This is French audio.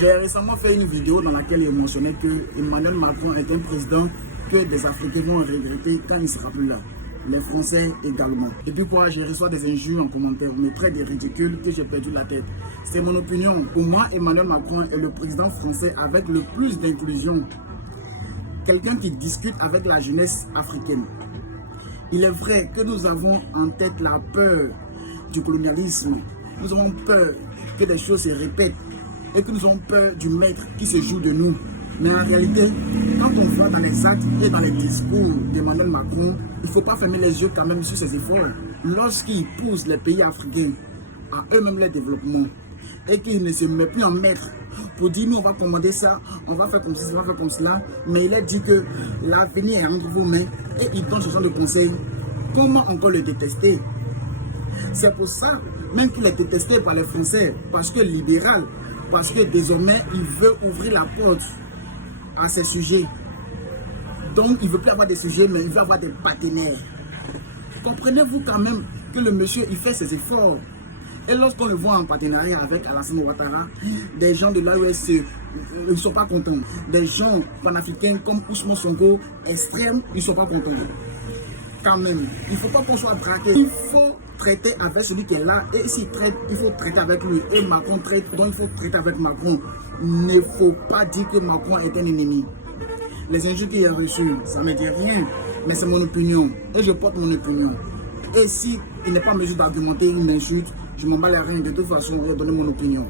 J'ai récemment fait une vidéo dans laquelle il mentionnait que Emmanuel Macron est un président que des Africains vont regretter quand il ne sera plus là. Les Français également. Depuis quoi j'ai reçu des injures en commentaire, me traite de ridicule que j'ai perdu la tête. C'est mon opinion. Pour moi, Emmanuel Macron est le président français avec le plus d'inclusion. Quelqu'un qui discute avec la jeunesse africaine. Il est vrai que nous avons en tête la peur du colonialisme. Nous avons peur que des choses se répètent et que nous avons peur du maître qui se joue de nous. Mais en réalité, quand on voit dans les actes et dans les discours d'Emmanuel Macron, il ne faut pas fermer les yeux quand même sur ses efforts. Lorsqu'il pousse les pays africains à eux-mêmes leur développement et qu'il ne se met plus en maître pour dire nous on va commander ça, on va faire comme ça, on va faire comme cela, mais il a dit que l'avenir est entre vos mains et il donne ce genre de conseils. Comment encore le détester? C'est pour ça même qu'il est détesté par les Français, parce que libéral, parce que désormais il veut ouvrir la porte à ces sujets. Donc il ne veut plus avoir des sujets, mais il veut avoir des partenaires. Comprenez-vous quand même que le monsieur il fait ses efforts. Et lorsqu'on le voit en partenariat avec Alassane Ouattara, des gens de l'AES ne sont pas contents. Des gens panafricains comme Ousmane Sonko, extrêmes, ils ne sont pas contents. Quand même, il ne faut pas qu'on soit braqué. Il faut traiter avec celui qui est là. Et s'il traite, il faut traiter avec lui. Et Macron traite, donc il faut traiter avec Macron. Il ne faut pas dire que Macron est un ennemi. Les injures qu'il a reçues, ça ne me dit rien. Mais c'est mon opinion. Et je porte mon opinion. Et si il n'est pas en mesure d'argumenter une insulte, je m'en bats les reins. De toute façon, je vais donner mon opinion.